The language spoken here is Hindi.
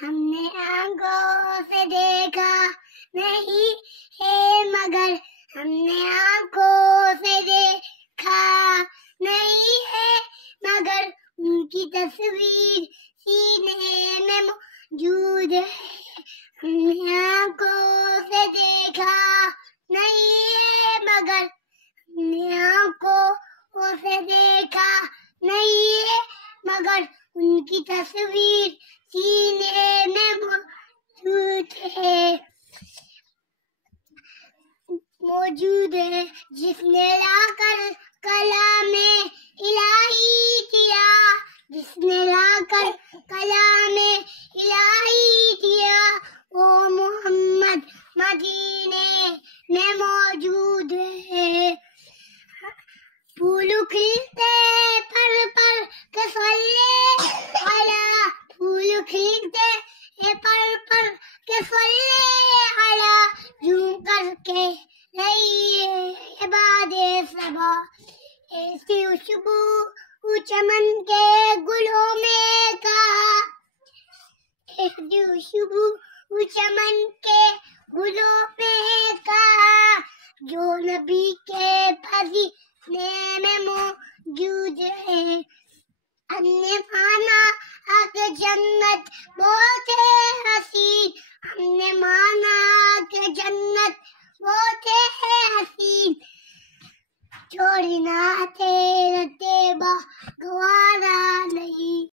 हमने आंखों से देखा नहीं है मगर हमने आंखों से देखा नहीं है मगर उनकी तस्वीर सीने में मौजूद है। हमने आंखों से देखा नहीं है मगर हमने आंखों से देखा नहीं है मगर उनकी तस्वीर सीने में मौजूद है। जिसने लाकर कलामे इलाही किया, जिसने लाकर कलामे इलाही किया, वो मोहम्मद मदीने में मौजूद है। फूल खिलते पर के सल्ले अला, फूल खिलते पर के सल्ले अला, झूम करके रहिए इबादे सबा। ऐसी खुशबू चमन के गुलों में का, ऐसी खुशबू चमन के गुलों में का, जो नबी के फजी